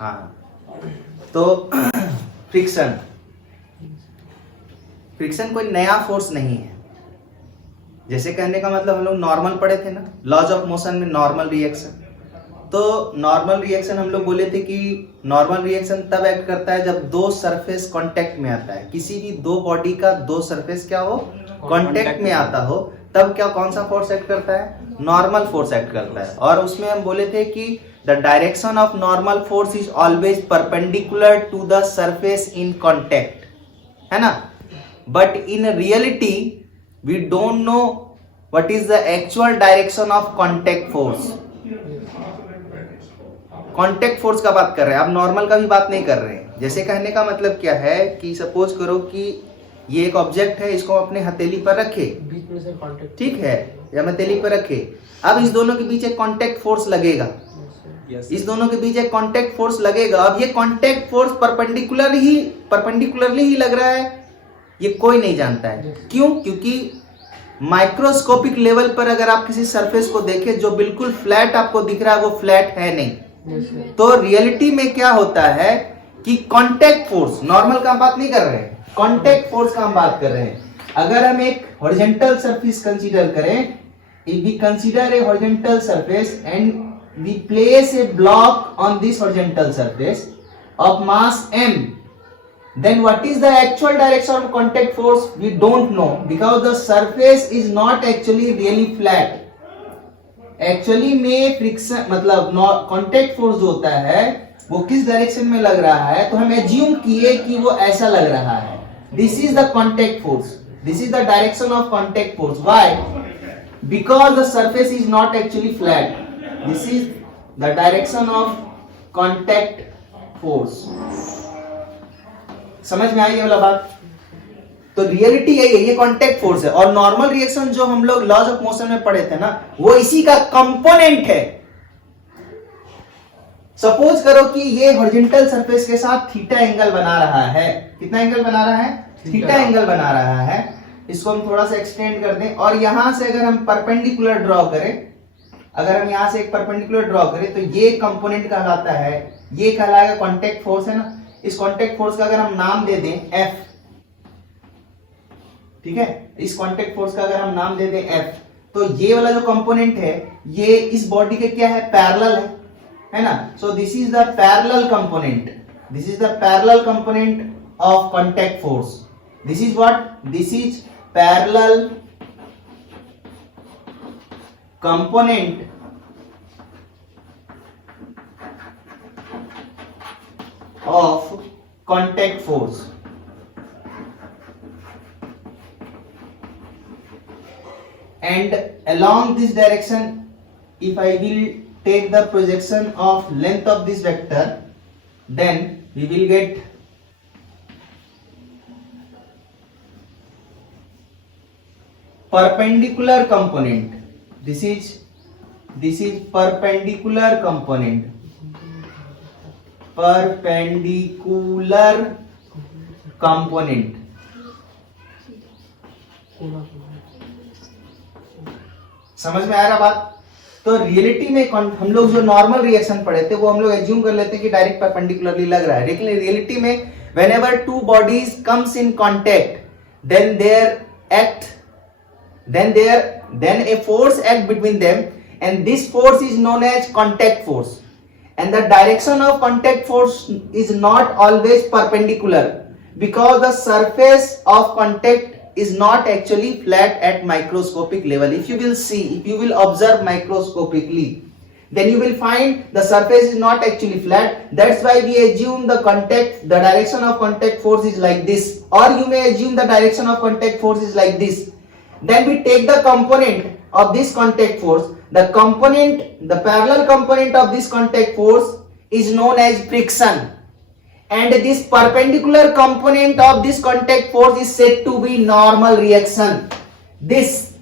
हाँ, तो फ्रिक्शन कोई नया फोर्स नहीं है। जैसे कहने का मतलब हम लोग नॉर्मल पढ़े थे ना, लॉज ऑफ मोशन में नॉर्मल रिएक्शन। तो नॉर्मल रिएक्शन हम लोग बोले थे कि नॉर्मल रिएक्शन तब एक्ट करता है जब दो सरफेस कांटेक्ट में आता है। किसी भी दो बॉडी का दो सरफेस क्या हो, कांटेक्ट में आता हो, तब क्या कौन सा फोर्स एक्ट करता है, नॉर्मल फोर्स एक्ट करता है। और उसमें हम बोले थे कि the direction of normal force is always perpendicular to the surface in contact, है ना। But in reality we don't know what is the actual direction of contact force. Contact force का बात कर रहे हैं, आप नॉर्मल का भी बात नहीं कर रहे हैं। जैसे कहने का मतलब क्या है कि सपोज करो कि ये एक ऑब्जेक्ट है, इसको अपने हथेली पर रखे, बीच में से कांटेक्ट, ठीक है, या हथेली पर रखे। अब इस दोनों के बीच एक कांटेक्ट फोर्स लगेगा, इस दोनों के बीच एक कांटेक्ट फोर्स लगेगा। अब ये कांटेक्ट फोर्स परपेंडिकुलरली ही लग रहा है, ये कोई नहीं जानता है। क्यों? क्योंकि माइक्रोस्कोपिक लेवल पर अगर आप किसी सरफेस को देखें जो बिल्कुल फ्लैट आपको दिख रहा है, वो फ्लैट है नहीं। तो रियलिटी में क्या होता है कि कांटेक्ट फोर्स, नॉर्मल का हम बात नहीं कर रहे हैं, कांटेक्ट फोर्स का हम बात कर रहे हैं। अगर हम एक हॉरिजॉन्टल सरफेस कंसीडर करें, if we consider a horizontal surface and we place a block on this horizontal surface of mass m, then what is the actual direction of contact force? We don't know because the surface is not actually really flat. Actually में friction मतलब contact force जो होता है वो किस direction में लग रहा है, तो हम एज्यूम किए कि वो ऐसा लग रहा है। This is the contact force, this is the direction of contact force. Why? Because the surface is not actually flat. This is the direction of contact force. समझ में आई ये वाला बात? तो रियलिटी यही है, ये कांटेक्ट फोर्स है। और नॉर्मल रिएक्शन जो हम लोग लॉज ऑफ मोशन में पढ़े थे ना, वो इसी का कंपोनेंट है। सपोज करो कि ये हॉरिजॉन्टल सरफेस के साथ थीटा एंगल बना रहा है। कितना एंगल बना रहा है? थीटा एंगल बना रहा है। इसको हम थोड़ा सा एक्सटेंड कर दें और यहां से अगर हम परपेंडिकुलर ड्रॉ करें, अगर हम यहां से एक परपेंडिकुलर ड्रॉ करें तो ये कंपोनेंट कहलाता है, ये कहलाएगा कांटेक्ट फोर्स, है ना। इस कांटेक्ट फोर्स का अगर हम नाम दे दें F, ठीक है, इस कांटेक्ट फोर्स का अगर हम नाम दे दें F, तो ये वाला जो कंपोनेंट है ये इस बॉडी के क्या है, पैरेलल है ना। सो this is the parallel component, this is the parallel component of contact force. This is what? This is parallel component of contact force. And along this direction, if I will take the projection of length of this vector, then we will get perpendicular component. This is perpendicular component. Perpendicular component. समझ में आ रहा बात? तो reality में हम लोग जो normal reaction पढ़े थे वो हम लोग एज्यूम कर लेते हैं कि डायरेक्ट परपेंडिकुलरली लग रहा है, लेकिन रियलिटी में whenever two bodies comes in contact, then a force act between them, and this force is known as contact force. And the direction of contact force is not always perpendicular because the surface of contact is not actually flat at microscopic level. If you will see, if you will observe microscopically, then you will find the surface is not actually flat. That's why we assume the direction of contact force is like this, or you may assume the direction of contact force is like this. Then we take the component of this contact force. The parallel component of this contact force is known as friction, and this perpendicular component of this contact force is said to be normal reaction. This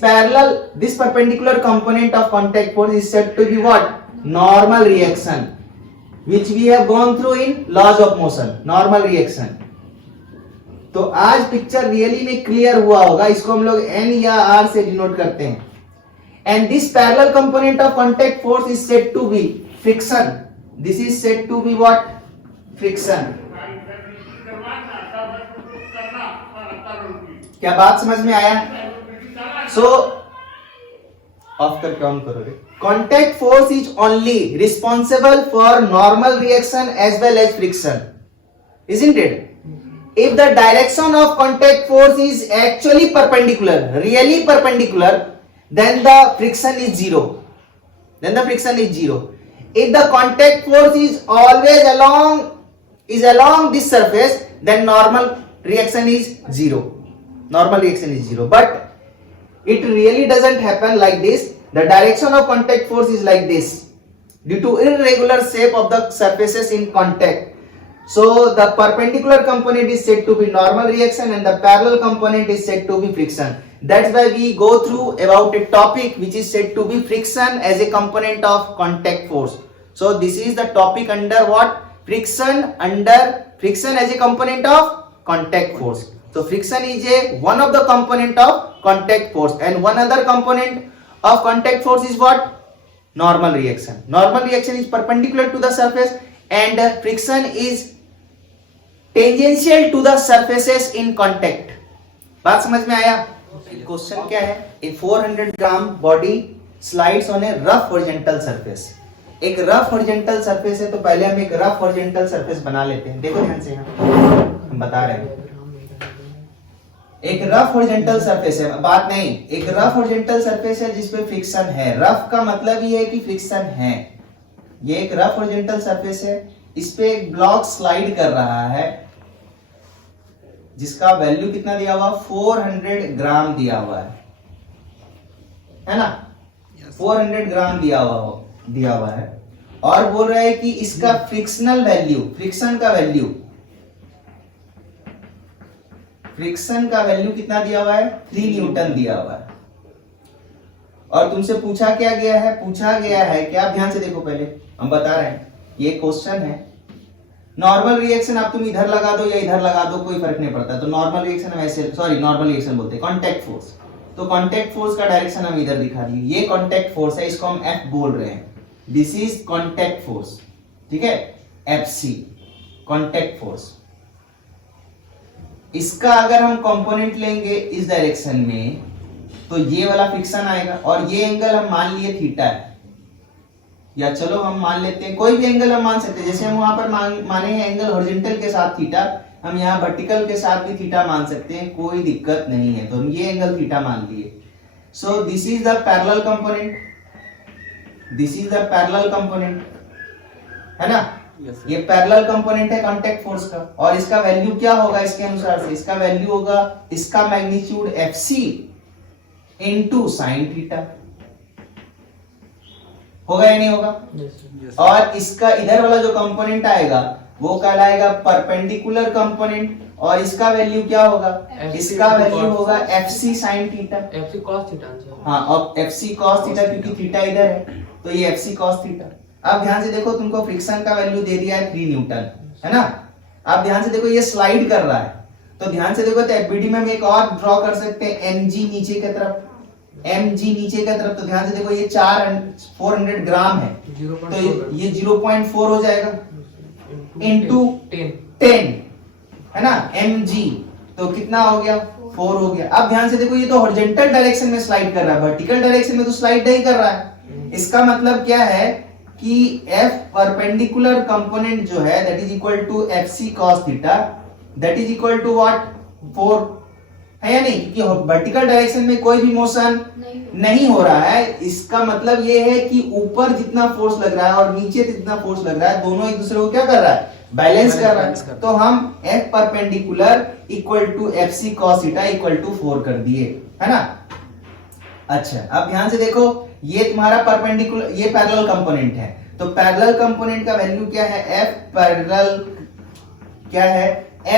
perpendicular component of contact force is said to be what? Normal reaction, which we have gone through in laws of motion, normal reaction. तो आज picture really में clear हुआ होगा। इसको हम लोग N या R से डिनोट करते हैं। And this parallel component of contact force is said to be friction, this is said to be what, friction. क्या बात समझ में आया? सो ऑफ करके ऑन करोगे। Contact force is only responsible for normal reaction as well as friction, isn't it? If the direction of contact force is actually perpendicular, really perpendicular, then the friction is zero. Then the friction is zero. If the contact force is always along this surface, then normal reaction is zero. Normal reaction is zero. But it really doesn't happen like this. The direction of contact force is like this due to irregular shape of the surfaces in contact. So the perpendicular component is said to be normal reaction and the parallel component is said to be friction. That's why we go through about a topic which is said to be friction as a component of contact force. So this is the topic under what? Friction, under friction as a component of contact force. So friction is one of the component of contact force, and one other component of contact force is what? Normal reaction. Normal reaction is perpendicular to the surface and friction is tangential to the surfaces in contact. बात समझ में आया? Question क्या है? A 400 gram body slides on a rough horizontal surface. एक rough horizontal surface है, तो पहले हम एक रफ हॉरिजॉन्टल सरफेस बना लेते हैं। देखो ध्यान से, हम बता रहे हैं एक रफ हॉरिजॉन्टल सरफेस है, बात नहीं, एक रफ हॉरिजॉन्टल सरफेस है जिसपे फ्रिक्शन है। रफ का मतलब ये है कि फ्रिक्शन है। ये एक रफ हॉरिजॉन्टल सरफेस है, इस पे एक ब्लॉक स्लाइड कर रहा है जिसका वैल्यू कितना दिया हुआ? 400 ग्राम दिया हुआ है ना? 400 ग्राम दिया हुआ है और बोल रहा है कि इसका फ्रिक्शनल वैल्यू, फ्रिक्शन का वैल्यू कितना दिया हुआ है? 3 न्यूटन दिया हुआ है। और तुमसे पूछा क्या गया है? पूछा गया है कि आप ध्यान से देखो, पहले हम बता रहे हैं, ये क्वेश्चन है। नॉर्मल रिएक्शन आप तुम इधर लगा दो या इधर लगा दो, कोई फर्क नहीं पड़ता। तो नॉर्मल रिएक्शन हम ऐसे, नॉर्मल रिएक्शन बोलते हैं कॉन्टैक्ट फोर्स। तो कॉन्टैक्ट फोर्स का डायरेक्शन हम इधर दिखा दिए। ये कॉन्टैक्ट फोर्स है, इसको हम F बोल रहे हैं। दिस इज कॉन्टैक्ट फोर्स, ठीक है? FC contact force. इसका अगर हम कंपोनेंट लेंगे इस डायरेक्शन में, तो ये वाला फ्रिक्शन आएगा और ये एंगल हम मान लिए थीटा है, या चलो हम मान लेते हैं कोई भी एंगल हम मान सकते हैं। जैसे हम वहां पर माने हैं एंगल हॉरिजॉन्टल के साथ थीटा, हम यहाँ वर्टिकल के साथ भी थीटा मान सकते हैं, कोई दिक्कत नहीं है। तो हम ये एंगल थीटा मान लिए। सो this is the parallel component, this is the parallel component, है ना? ये पैरेलल कंपोनेंट है कांटेक्ट फोर्स का। और इसका वैल्यू क्या होगा? इसके अनुसार से इसका वैल्यू होगा, इसका magnitude FC into sine theta, होगा या नहीं होगा? yes. और इसका इधर वाला जो कंपोनेंट आएगा वो कहलाएगा परपेंडिकुलर कंपोनेंट, और इसका वैल्यू क्या होगा? इसका वैल्यू होगा FC sin theta, FC cos theta. हाँ, और FC cos थीटा, क्योंकि थीटा इधर है तो ये FC cos थीटा। अब ध्यान से देखो, तुमको फ्रिक्शन का वैल्यू दे दिया है 3 न्यूटन, है ना? अब ध्यान से देखो, ये स्लाइड कर रहा है, तो ध्यान से देखो, तो FBD में हम एक और ड्रॉ कर सकते हैं, mg नीचे की तरफ, mg नीचे की तरफ। तो ध्यान से देखो, ये 400 ग्राम है, तो ये 0.4 हो जाएगा इनटू 10, है ना? mg तो कितना हो गया? 4 हो गया। अब ध्यान से देखो, ये तो हॉरिजॉन्टल डायरेक्शन में स्लाइड कर रहा है, वर्टिकल डायरेक्शन में तो स्लाइड नहीं कर रहा है। इसका मतलब क्या है कि F परपेंडिकुलर कंपोनेंट जो है that is equal to FC cos theta, that is equal to what? 4, है या नहीं? क्योंकि वर्टिकल डायरेक्शन में कोई भी मोशन नहीं हो रहा है। इसका मतलब ये है कि ऊपर जितना फोर्स लग रहा है और नीचे जितना फोर्स लग रहा है, दोनों एक दूसरे को क्या कर रहा है? बैलेंस कर रहा है। तो हम F perpendicular equal to FC cos theta equal to 4 कर दिए, है ना? अच्छा, अब ध्यान से देखो, ये तुम्हारा परपेंडिकुलर, ये पैरेलल कंपोनेंट है, तो पैरेलल कंपोनेंट का वैल्यू क्या है? F पैरेलल क्या है?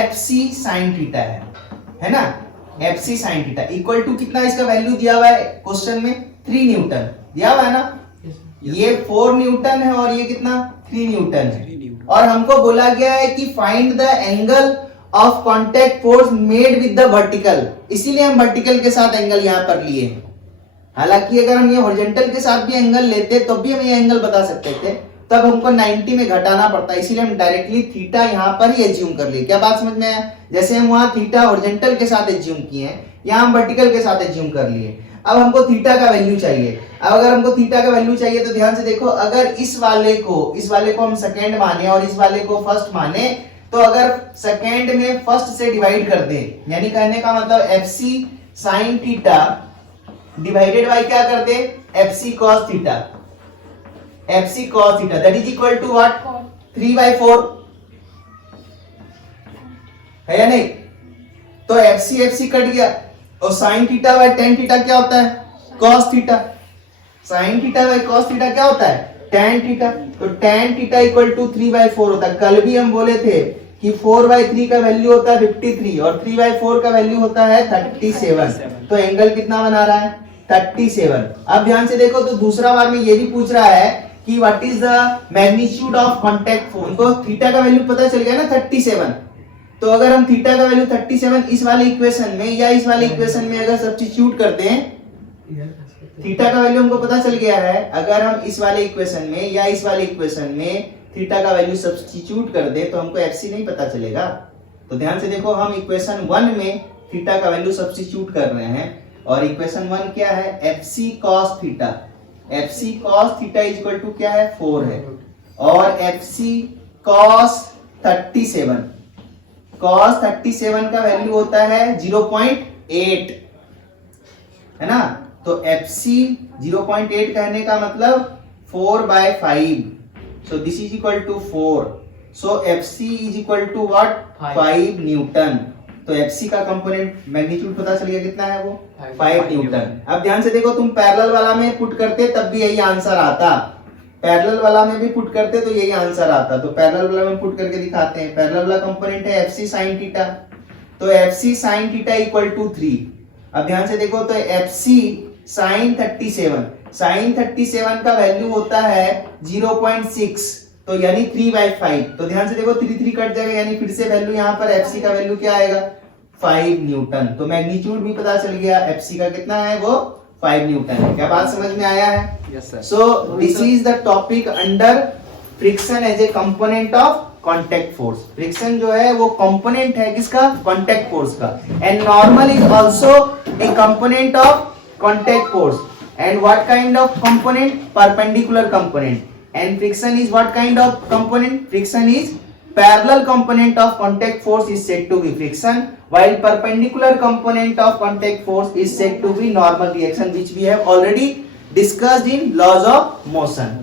FC sin थीटा है ना? FC sin theta equal to कितना? इसका वैल्यू दिया हुआ है क्वेश्चन में 3 न्यूटन दिया हुआ है ना? ये 4 न्यूटन है और ये कितना? 3 न्यूटन है। और हमको बोला गया है कि find the angle of contact force made with the vertical, इसीलिए हम वर्टिकल के साथ एंगल यहां पर लिए हैं। हालांकि अगर हम ये हॉरिजॉन्टल के साथ भी एंगल लेते तो भी हम ये एंगल बता सकते थे, तब हमको 90 में घटाना पड़ता है, इसीलिए हम डायरेक्टली थीटा यहाँ पर ही एज्यूम कर लिए। क्या बात समझ में आया? जैसे हम वहां थीटा हॉरिजॉन्टल के साथ एज्यूम किए हैं, यहाँ हम वर्टिकल के साथ एज्यूम कर लिए। अब हमको थीटा का वैल्यू चाहिए। अब अगर हमको थीटा का वैल्यू चाहिए तो ध्यान से देखो, अगर इस वाले को हम सेकेंड माने और इस वाले को फर्स्ट माने, तो अगर सेकेंड में फर्स्ट से डिवाइड कर दे, यानी कहने का मतलब FC sin theta divided by क्या कर दे, FC cos theta, FC cos theta that is equal to what, 3/4 है या नहीं? तो FC कट गया और sin theta by tan theta क्या होता है, cos theta. sin theta by cos theta क्या होता है, tan थीटा। तो tan थीटा इक्वल टू 3/4 होता है। कल भी हम बोले थे कि 4/3 का वैल्यू होता है 53 और 3/4 का वैल्यू होता है 37। तो एंगल कितना बना रहा है, 37। अब ध्यान से देखो, तो दूसरा बार में ये भी पूछ रहा है कि what is the magnitude of contact force. उनको थीटा का वैल्यू पता चल गया ना 37। तो अगर हम थीटा का वैल्यू 37 इस वाले इक्वेशन में या इस वाले इक्वेशन में अगर सब्स्टिट्यूट करते हैं, थीटा का वैल्यू हमको पता चल गया है। अगर हम इस वाले इक्वेशन में या इस वाले इक्वेशन में थीटा का वैल्यू सब्स्टिट्यूट कर दे तो हमको FC नहीं पता चलेगा। तो ध्यान से देखो, हम इक्वेशन 1 में थीटा का वैल्यू सब्स्टिट्यूट कर रहे हैं और इक्वेशन 1 क्या है, FC cos theta. FC cos theta is equal to क्या है, 4 है। और FC cos 37, cos 37 का वैल्यू होता है 0.8, है ना? तो FC 0.8 कहने का मतलब 4/5, so this is equal to 4, so FC is equal to what, 5 Newton. तो FC का कंपोनेंट मैग्नीट्यूड पता चल गया, कितना है वो, 5 न्यूटन। अब ध्यान से देखो, तुम पैरेलल वाला में पुट करते तब भी यही आंसर आता, पैरेलल वाला में भी पुट करते तो यही आंसर आता। तो पैरेलल वाला में पुट करके दिखाते हैं। पैरेलल वाला कंपोनेंट है FC sin थीटा, तो FC sin theta equal to 3। अब ध्यान से देखो, तो FC sin 37 का वैल्यू होता है 0.6, तो यानी 3/5। तो ध्यान से देखो, 3 कट जाएगा, यानी फिर से वैल्यू यहाँ पर FC का वैल्यू क्या आएगा, 5 न्यूटन। तो मैग्नीट्यूड भी पता चल गया, FC का कितना है, वो 5 न्यूटन है। क्या बात समझ में आया है? Yes sir. So this is the topic under friction as a component of contact force. Friction जो है वो कंपोनेंट है किसका, कांटेक्ट फोर्स का। And normal is also a component of contact force. And what kind of component? Perpendicular component. And friction is what kind of component? Friction is parallel component of contact force is said to be friction, while perpendicular component of contact force is said to be normal reaction, which we have already discussed in laws of motion.